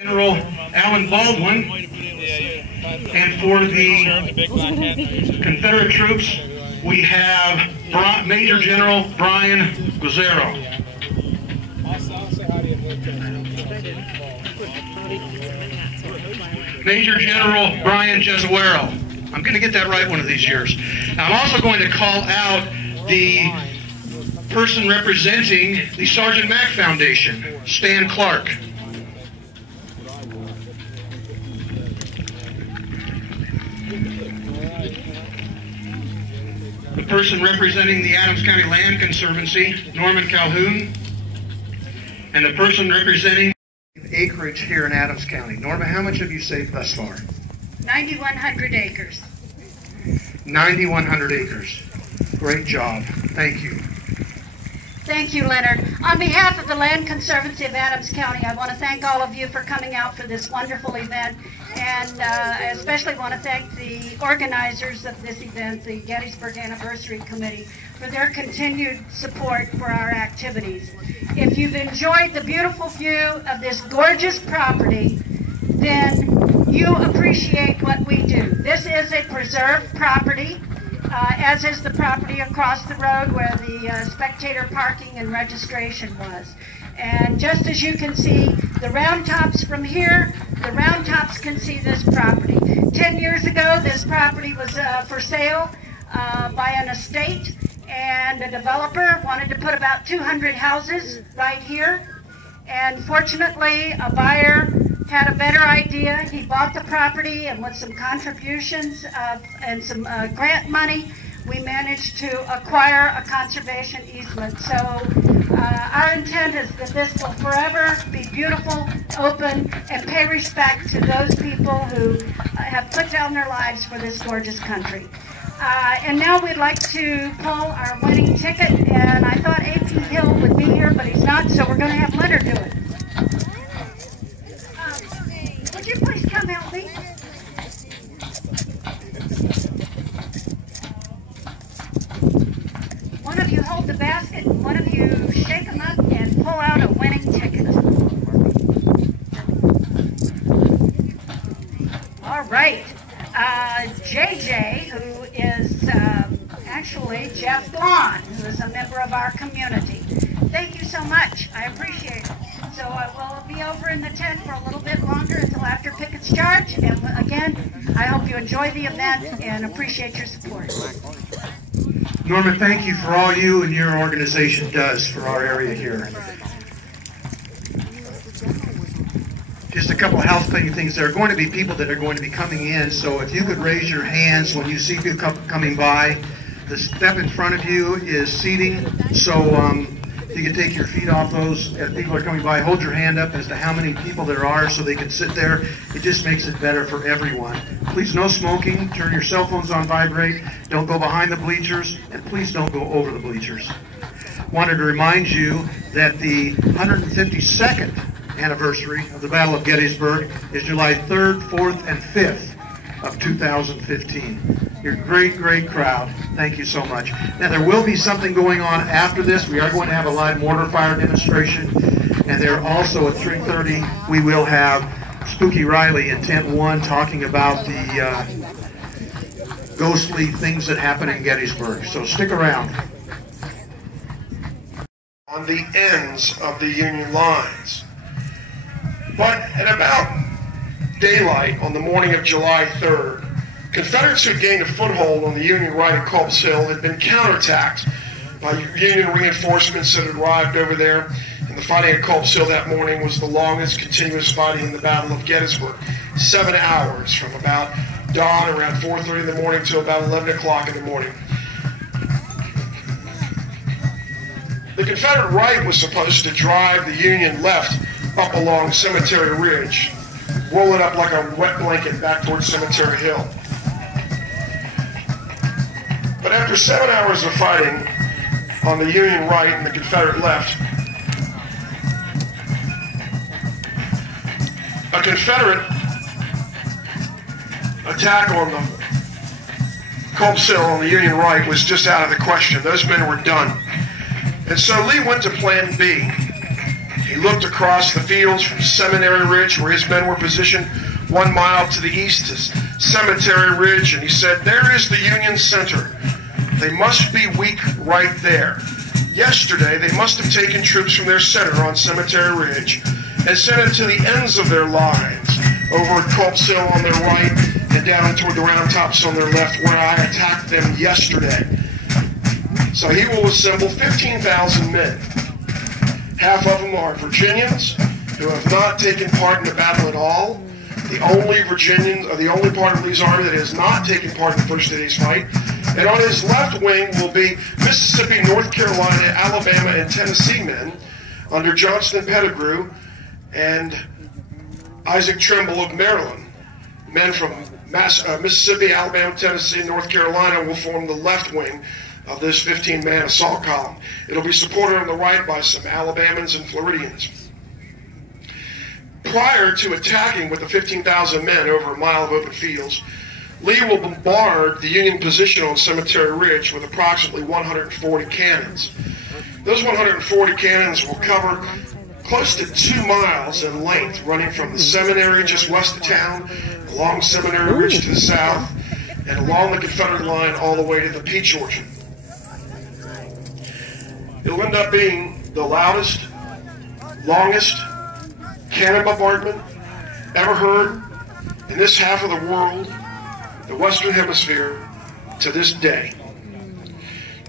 General Alan Baldwin, and for the Confederate troops, we have Major General Brian Guzzaro. Major General Brian Gesuero. I'm going to get that right one of these years. Now, I'm also going to call out the person representing the Sergeant Mack Foundation, Stan Clark. The person representing the Adams County Land Conservancy, Norman Calhoun, and the person representing acreage here in Adams County. Norma, how much have you saved thus far? 9,100 acres. 9,100 acres. Great job. Thank you. Thank you, Leonard. On behalf of the Land Conservancy of Adams County, I want to thank all of you for coming out for this wonderful event, and I especially want to thank the organizers of this event, the Gettysburg Anniversary Committee, for their continued support for our activities. If you've enjoyed the beautiful view of this gorgeous property, then you appreciate what we do. This is a preserved property, as is the property across the road where the spectator parking and registration was. And just as you can see the round tops from here, the round tops can see this property. 10 years ago, this property was for sale by an estate, and a developer wanted to put about 200 houses right here. And fortunately, a buyer had a better idea. He bought the property, and with some contributions and some grant money, we managed to acquire a conservation easement. So our intent is that this will forever be beautiful, open, and pay respect to those people who have put down their lives for this gorgeous country. And now we'd like to pull our winning ticket, and I thought A.P. Hill would be here, but he's not, so we're going to have Leonard do it. Would you please come help me? One of you hold the basket, and one of you shake them up and pull out a winning ticket. All right. JJ, who is actually Jeff Blond, who is a member of our community. Thank you so much. I appreciate it. So I will be over in the tent for a little bit longer until after Pickett's charge. And again, I hope you enjoy the event and appreciate your support. Norman, thank you for all you and your organization does for our area here. Just a couple of housekeeping things. There are going to be people that are going to be coming in, so if you could raise your hands when you see people coming by. The step in front of you is seating, so you can take your feet off those. As people are coming by, hold your hand up as to how many people there are so they can sit there. It just makes it better for everyone. Please, no smoking. Turn your cell phones on vibrate. Don't go behind the bleachers, and please don't go over the bleachers. Wanted to remind you that the 152nd anniversary of the Battle of Gettysburg is July 3rd, 4th, and 5th of 2015. You're a great, great crowd. Thank you so much. Now, there will be something going on after this. We are going to have a live mortar fire demonstration, and there also at 3:30 we will have Spooky Riley in Tent 1 talking about the ghostly things that happen in Gettysburg. So stick around. On the ends of the Union lines. But at about daylight on the morning of July 3rd, Confederates who had gained a foothold on the Union right at Culp's Hill had been counterattacked by Union reinforcements that had arrived over there. And the fighting at Culp's Hill that morning was the longest continuous fighting in the Battle of Gettysburg. 7 hours from about dawn around 4:30 in the morning to about 11 o'clock in the morning. The Confederate right was supposed to drive the Union left up along Cemetery Ridge, roll it up like a wet blanket back towards Cemetery Hill. But after 7 hours of fighting on the Union right and the Confederate left, a Confederate attack on the Culp's Hill on the Union right was just out of the question. Those men were done. And so Lee went to Plan B. He looked across the fields from Seminary Ridge, where his men were positioned 1 mile to the east, to Cemetery Ridge, and he said, "There is the Union center. They must be weak right there. Yesterday, they must have taken troops from their center on Cemetery Ridge and sent it to the ends of their lines, over at Culp's Hill on their right and down toward the Round Tops on their left, where I attacked them yesterday." So he will assemble 15,000 men. Half of them are Virginians who have not taken part in the battle at all. The only Virginians, or the only part of Lee's army that has not taken part in the first day's fight. And on his left wing will be Mississippi, North Carolina, Alabama, and Tennessee men under Johnston and Pettigrew and Isaac Trimble of Maryland. Men from Mississippi, Alabama, Tennessee, and North Carolina will form the left wing of this 15-man assault column. It'll be supported on the right by some Alabamans and Floridians. Prior to attacking with the 15,000 men over a mile of open fields, Lee will bombard the Union position on Cemetery Ridge with approximately 140 cannons. Those 140 cannons will cover close to 2 miles in length, running from the seminary just west of town, along Seminary Ridge to the south, and along the Confederate line all the way to the Peach Orchard. It'll end up being the loudest, longest cannon bombardment ever heard in this half of the world, the Western Hemisphere, to this day.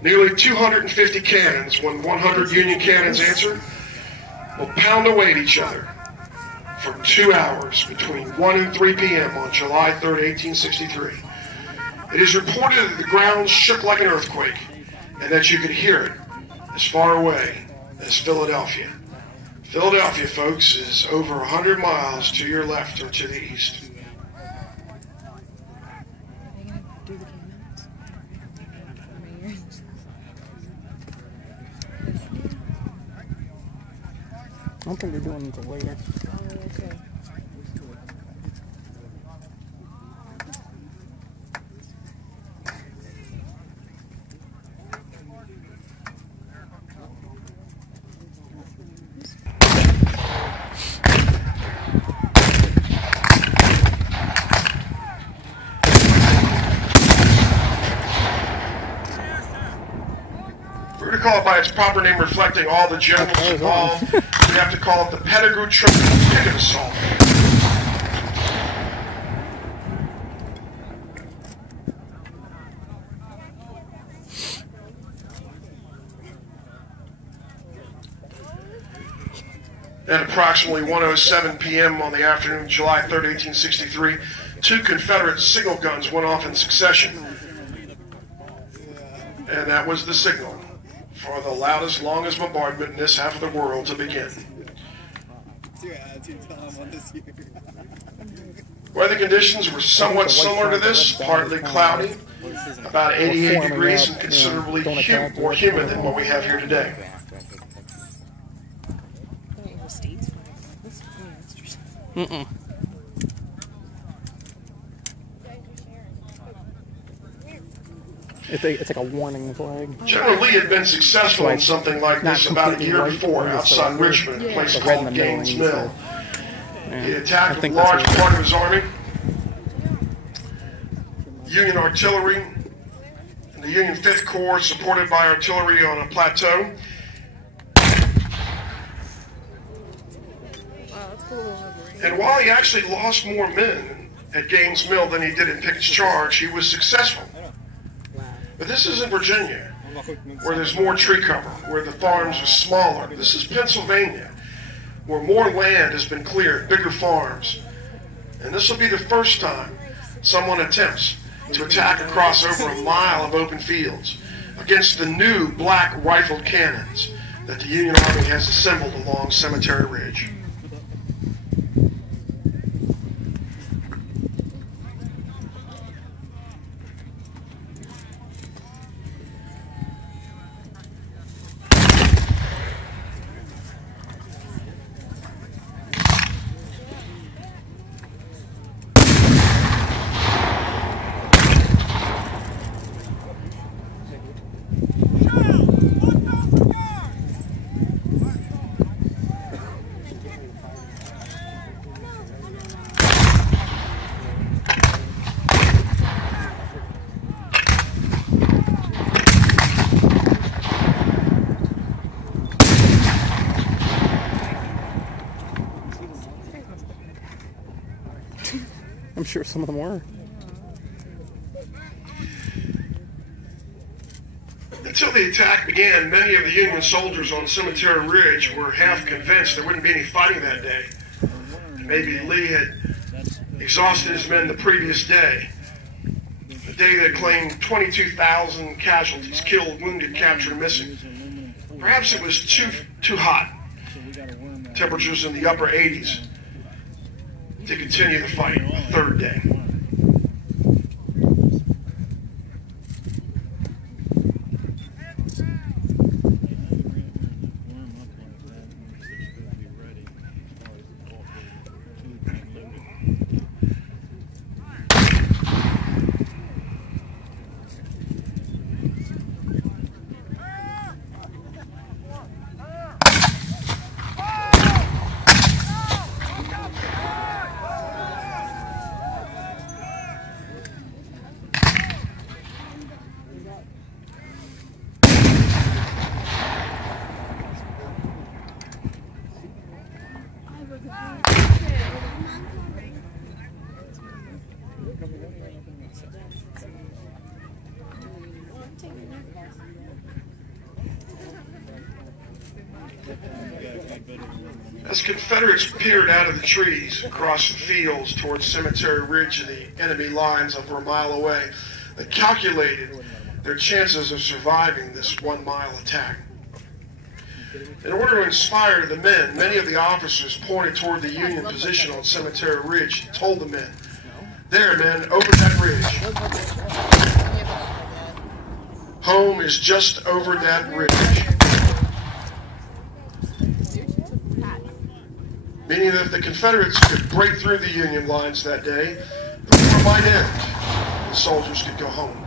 Nearly 250 cannons, when 100 Union cannons answer, will pound away at each other for 2 hours between 1 and 3 p.m. on July 3rd, 1863. It is reported that the ground shook like an earthquake and that you could hear it as far away as Philadelphia. Philadelphia, folks, is over 100 miles to your left or to the east. I don't think they're doing it until later. Oh, okay. We're going to call it by its proper name, reflecting all the generals involved. We have to call it the Pettigrew Pickett Assault. At approximately 1:07 p.m. on the afternoon of July 3rd, 1863, 2 Confederate signal guns went off in succession. And that was the signal for the loudest, longest bombardment in this half of the world to begin. Weather conditions were somewhat similar to this, partly cloudy, about 88 degrees, and considerably more humid than what we have here today. Mm-mm. It's like a warning flag. General Lee had been successful in something like this about a year before outside Richmond, a place called Gaines Mill. He attacked a large part of his army, Union artillery, and the Union 5th Corps, supported by artillery on a plateau. And while he actually lost more men at Gaines Mill than he did in Pickett's charge, he was successful. But this isn't Virginia, where there's more tree cover, where the farms are smaller. This is Pennsylvania, where more land has been cleared, bigger farms. And this will be the first time someone attempts to attack across over a mile of open fields against the new black rifled cannons that the Union Army has assembled along Cemetery Ridge. I'm sure some of them were. Until the attack began, many of the Union soldiers on Cemetery Ridge were half convinced there wouldn't be any fighting that day. Maybe Lee had exhausted his men the previous day. The day that claimed 22,000 casualties, killed, wounded, captured, and missing. Perhaps it was too hot. Temperatures in the upper 80s to continue the fight a third day. As Confederates peered out of the trees across the fields towards Cemetery Ridge and the enemy lines over a mile away, they calculated their chances of surviving this 1 mile attack. In order to inspire the men, many of the officers pointed toward the Union position on Cemetery Ridge and told the men, "There, men, over that ridge. Home is just over that ridge." Meaning that if the Confederates could break through the Union lines that day, the war might end, and the soldiers could go home.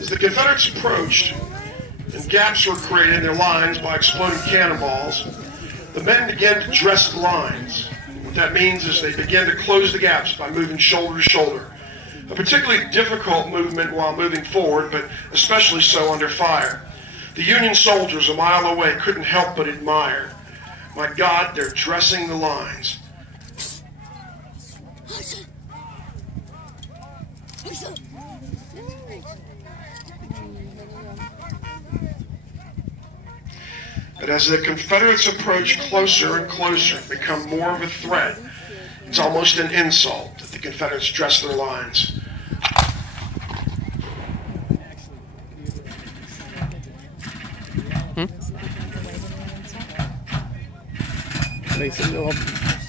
As the Confederates approached and gaps were created in their lines by exploding cannonballs, the men began to dress the lines. What that means is they began to close the gaps by moving shoulder to shoulder. A particularly difficult movement while moving forward, but especially so under fire. The Union soldiers a mile away couldn't help but admire. My God, they're dressing the lines. But as the Confederates approach closer and closer and become more of a threat, it's almost an insult that the Confederates dress their lines.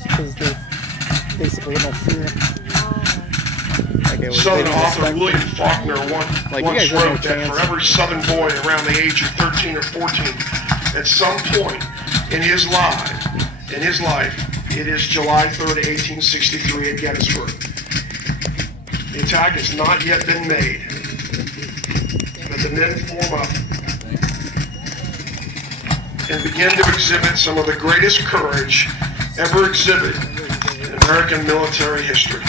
Because they basically no fear. Southern author William Faulkner once wrote that for every Southern boy around the age of 13 or 14, at some point in his life, it is July 3rd, 1863 at Gettysburg. The attack has not yet been made, but the men form up and begin to exhibit some of the greatest courage ever exhibited in American military history.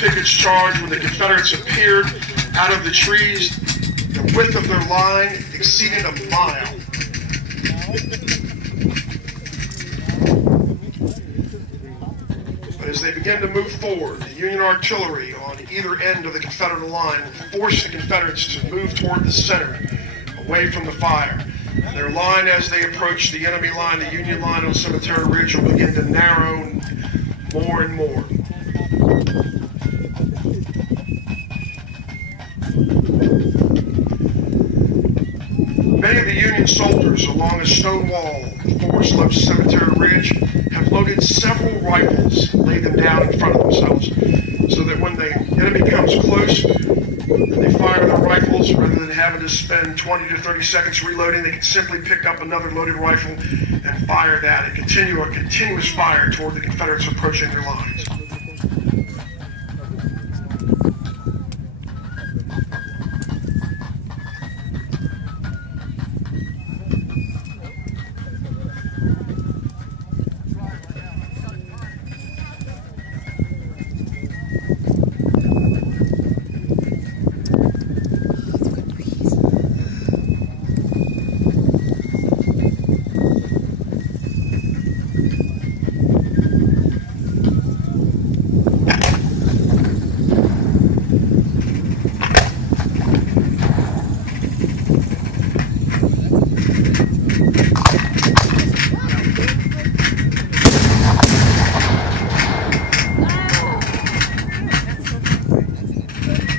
Pickett's charge, when the Confederates appeared out of the trees, the width of their line exceeded a mile. But as they began to move forward, the Union artillery on either end of the Confederate line forced the Confederates to move toward the center, away from the fire. Their line, as they approached the enemy line, the Union line on Cemetery Ridge, will begin to narrow more and more. Many of the Union soldiers along a stone wall before sloped Cemetery Ridge have loaded several rifles and laid them down in front of themselves so that when the enemy comes close and they fire their rifles, rather than having to spend 20 to 30 seconds reloading, they can simply pick up another loaded rifle and fire that and continue a continuous fire toward the Confederates approaching their lines.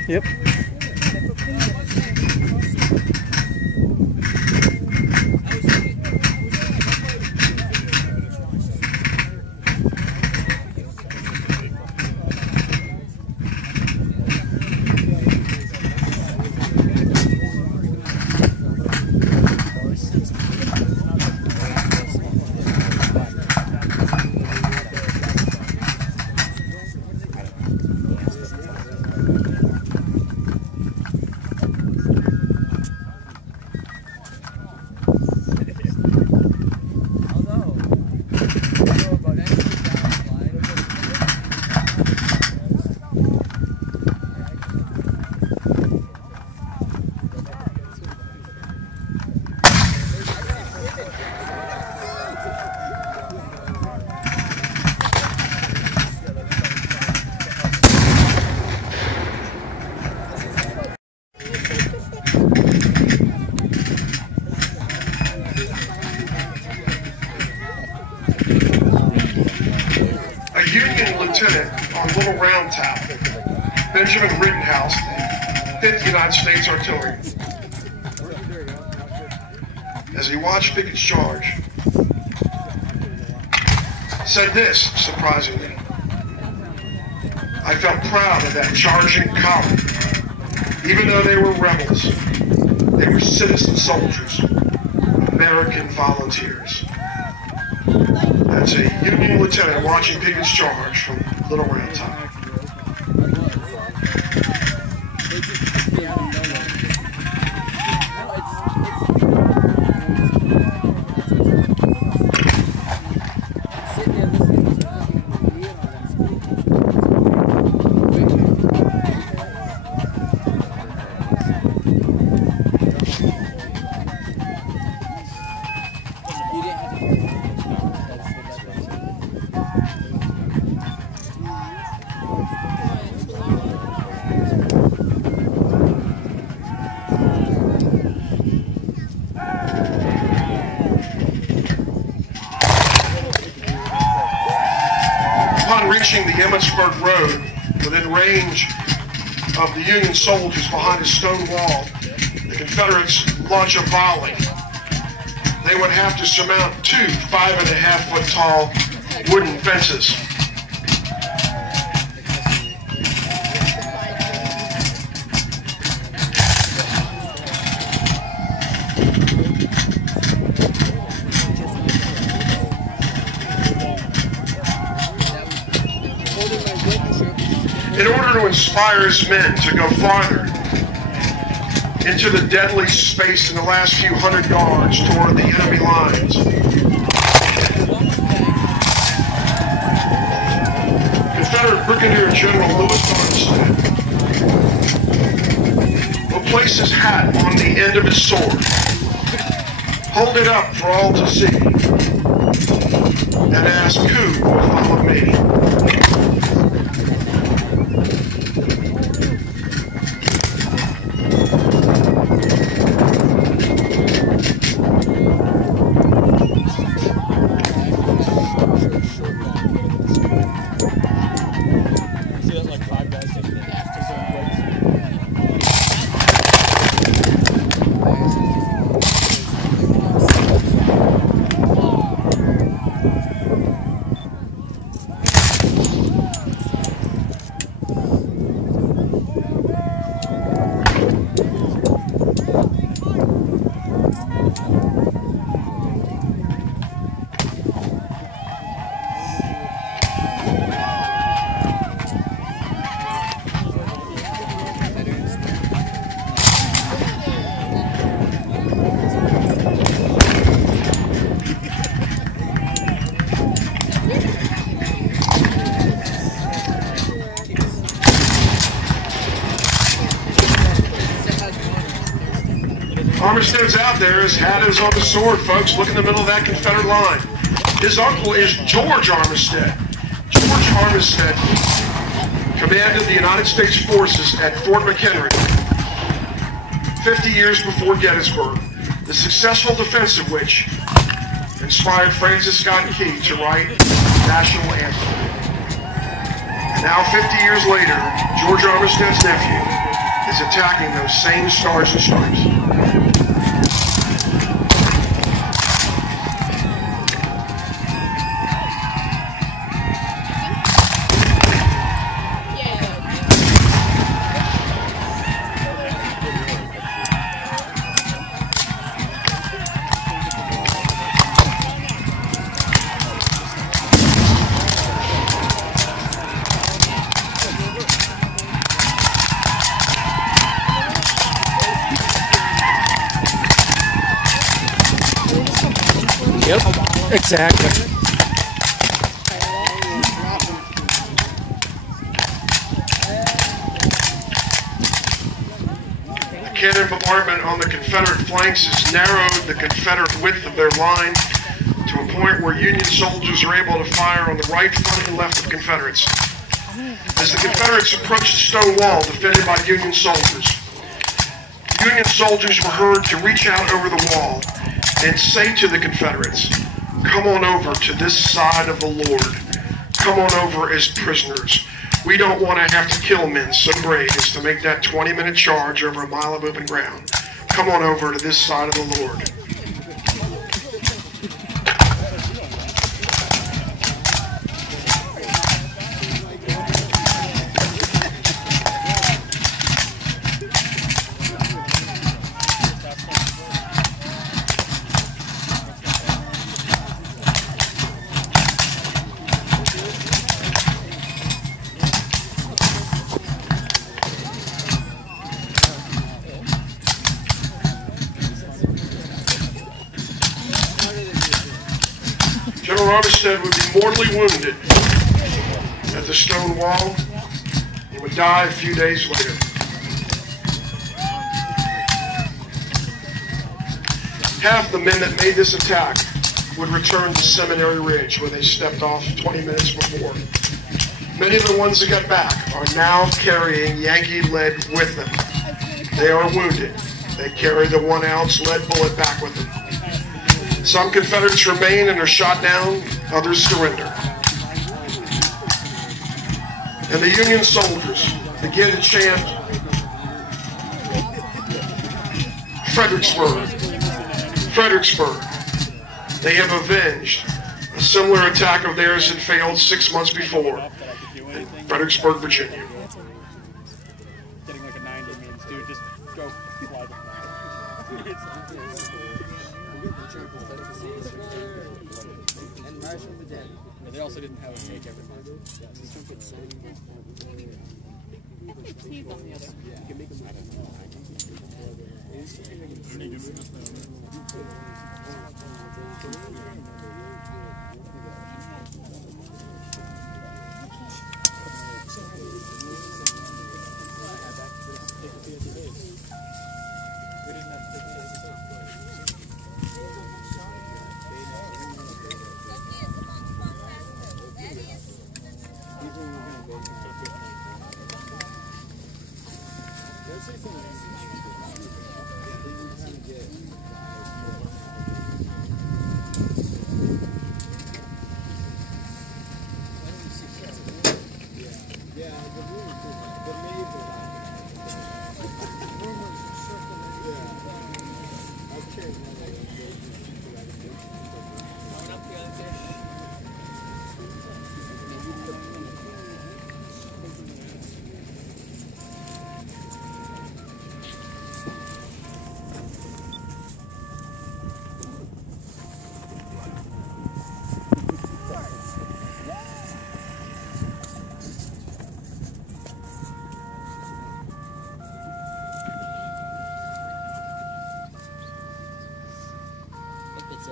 Yep. Union lieutenant on Little Round Top, Benjamin Rittenhouse, 5th United States Artillery, as he watched Pickett's charge, said this, surprisingly: "I felt proud of that charging column. Even though they were rebels, they were citizen soldiers, American volunteers." That's a Union lieutenant watching Pickett's charge from Little Round Top. Reaching the Gettysburg Road, within range of the Union soldiers behind a stone wall, the Confederates launch a volley. They would have to surmount 2 5.5-foot tall wooden fences. In order to inspire his men to go farther into the deadly space in the last few hundred yards toward the enemy lines, Confederate Brigadier General Lewis place his hat on the end of his sword, hold it up for all to see, and ask who will follow me. Armistead's out there. His hat is on the sword, folks. Look in the middle of that Confederate line. His uncle is George Armistead. George Armistead commanded the United States forces at Fort McHenry 50 years before Gettysburg, the successful defense of which inspired Francis Scott Key to write the national anthem. And now, 50 years later, George Armistead's nephew is attacking those same stars and stripes. Yep, exactly. The cannon bombardment on the Confederate flanks has narrowed the Confederate width of their line to a point where Union soldiers are able to fire on the right, front, and left of Confederates. As the Confederates approached the stone wall defended by Union soldiers were heard to reach out over the wall and say to the Confederates, "Come on over to this side of the Lord. Come on over as prisoners. We don't want to have to kill men so brave as to make that 20-minute charge over a mile of open ground. Come on over to this side of the Lord." General Armistead would be mortally wounded at the stone wall and would die a few days later. Half the men that made this attack would return to Seminary Ridge, where they stepped off 20 minutes before. Many of the ones that got back are now carrying Yankee lead with them. They are wounded. They carry the 1-ounce lead bullet back with them. Some Confederates remain and are shot down, others surrender. And the Union soldiers begin to chant, "Fredericksburg, Fredericksburg." They have avenged a similar attack of theirs had failed 6 months before in Fredericksburg, Virginia. Getting like a 90 means, dude, just go fly the flag. They also didn't have a cake every month.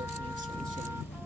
so many